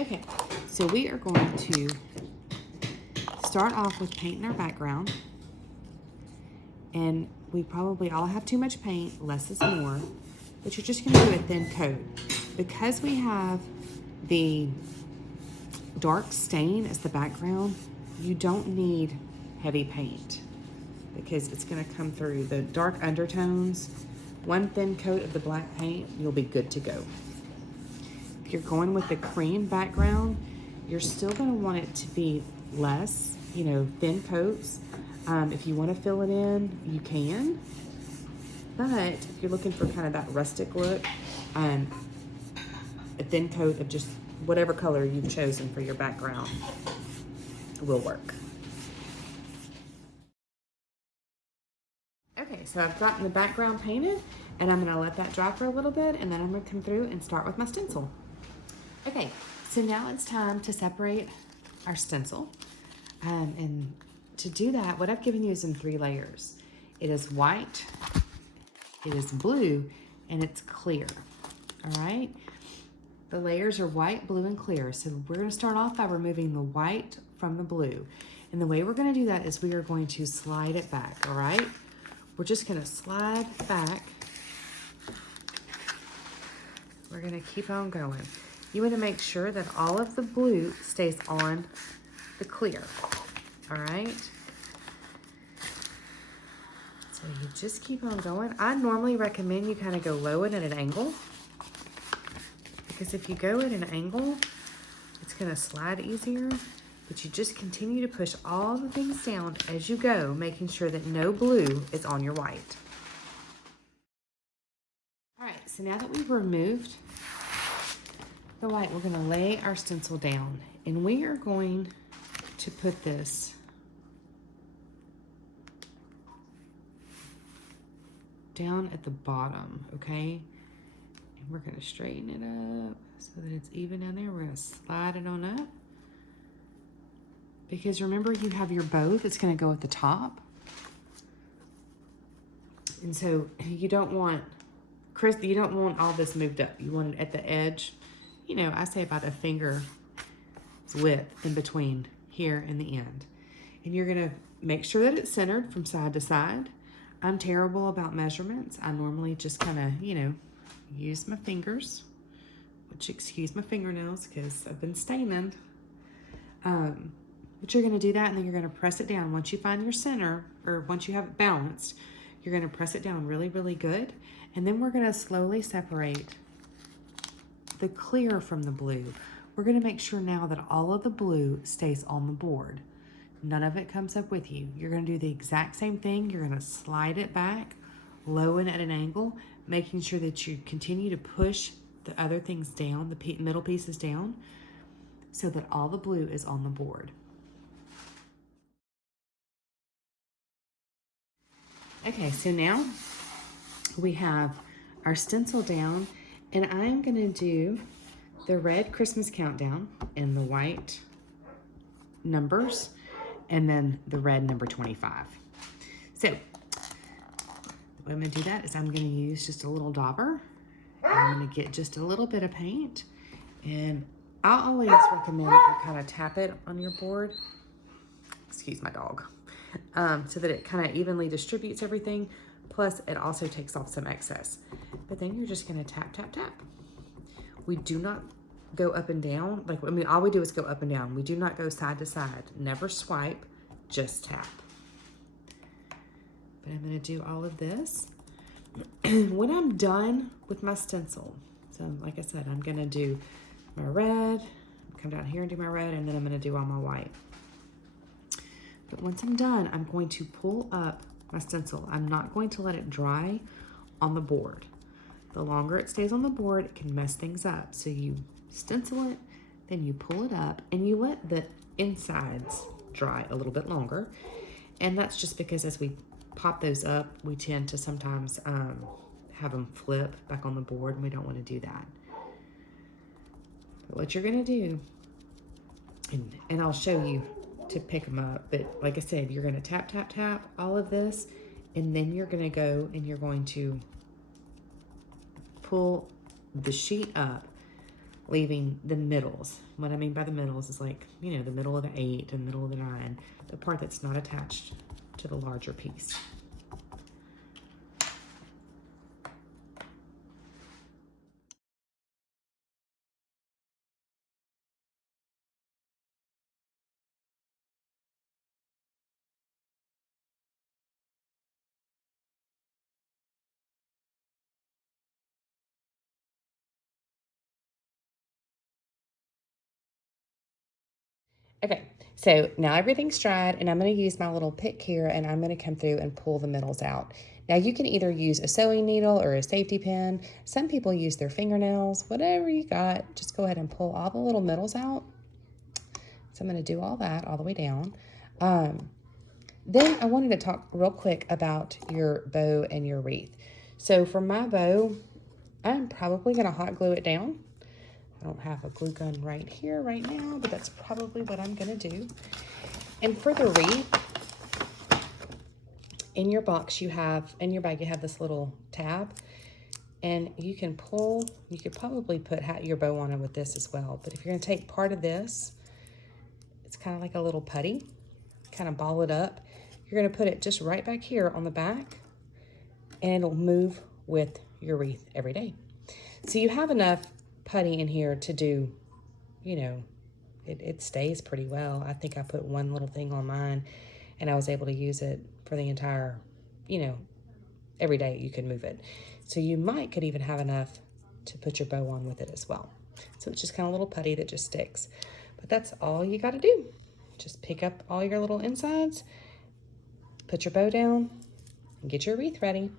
Okay, so we are going to start off with painting our background. And we probably all have too much paint, less is more, but you're just gonna do a thin coat. Because we have the dark stain as the background, you don't need heavy paint because it's gonna come through the dark undertones. One thin coat of the black paint, you'll be good to go. If you're going with the cream background, you're still gonna want it to be less, thin coats. If you wanna fill it in, you can. But if you're looking for kind of that rustic look, a thin coat of just whatever color you've chosen for your background will work. Okay, so I've gotten the background painted and I'm gonna let that dry for a little bit and then I'm gonna come through and start with my stencil. Okay, so now it's time to separate our stencil. And to do that, what I've given you is in 3 layers. It is white, it is blue, and it's clear, all right? The layers are white, blue, and clear. So we're gonna start off by removing the white from the blue. And the way we're gonna do that is we are going to slide it back, all right? We're just gonna slide back. We're gonna keep on going. You wanna make sure that all of the blue stays on the clear, all right? So you just keep on going. I normally recommend you kind of go low and at an angle, because if you go at an angle, it's gonna slide easier, but you just continue to push all the things down as you go, making sure that no blue is on your white. All right, so now that we've removed the white, we're gonna lay our stencil down, and we are going to put this down at the bottom, okay? And we're gonna straighten it up so that it's even down there. We're gonna slide it on up. Because remember, you have your bow that's gonna go at the top. And so you don't want all this moved up. You want it at the edge. I say about a finger's width in between here and the end. And you're gonna make sure that it's centered from side to side. I'm terrible about measurements. I normally just kind of, use my fingers, which excuse my fingernails because I've been staining. But you're gonna do that and then you're gonna press it down. Once you find your center, or once you have it balanced, you're gonna press it down really, really good. And then we're gonna slowly separate the clear from the blue. We're gonna make sure now that all of the blue stays on the board. None of it comes up with you. You're gonna do the exact same thing. You're gonna slide it back, low and at an angle, making sure that you continue to push the other things down, the middle pieces down, so that all the blue is on the board. Okay, so now we have our stencil down, and I'm gonna do the red Christmas countdown and the white numbers, and then the red number 25. So the way I'm gonna do that is I'm gonna use just a little dauber. I'm gonna get just a little bit of paint, and I always recommend that you kind of tap it on your board. Excuse my dog. So that it kind of evenly distributes everything. Plus it also takes off some excess. But then you're just gonna tap, tap, tap. We do not go up and down. All we do is go up and down. We do not go side to side. Never swipe, just tap. But I'm gonna do all of this. When I'm done with my stencil, so like I said, I'm gonna do my red, come down here and do my red, and then I'm gonna do all my white. But once I'm done, I'm going to pull up my stencil. I'm not going to let it dry on the board. The longer it stays on the board, it can mess things up. So you stencil it, then you pull it up, and you let the insides dry a little bit longer. And that's just because as we pop those up, we tend to sometimes have them flip back on the board, and we don't want to do that. But what you're gonna do, and I'll show you to pick them up, but like I said, you're gonna tap, tap, tap all of this, and then you're gonna go and you're going to pull the sheet up leaving the middles. What I mean by the middles is like, you know, the middle of the 8 and middle of the 9, the part that's not attached to the larger piece. Okay, so now everything's dried, and I'm going to use my little pick here, and I'm going to come through and pull the middles out. Now you can either use a sewing needle or a safety pin. Some people use their fingernails. Whatever you got, just go ahead and pull all the little middles out. So I'm going to do all that all the way down. Then I wanted to talk real quick about your bow and your wreath. So for my bow, I'm probably going to hot glue it down. I don't have a glue gun right here right now, but that's probably what I'm going to do. And for the wreath, in your box you have, in your bag you have this little tab, and you can pull, you could probably put your bow on it with this as well. But if you're going to take part of this, it's kind of like a little putty, kind of ball it up. You're going to put it just right back here on the back, and it'll move with your wreath every day. So you have enough putty in here to do, you know, it stays pretty well. I think I put one little thing on mine, and I was able to use it for the entire, you know, every day you can move it. So you could even have enough to put your bow on with it as well. So it's just kind of a little putty that just sticks. But that's all you got to do. Just pick up all your little insides, put your bow down, and get your wreath ready.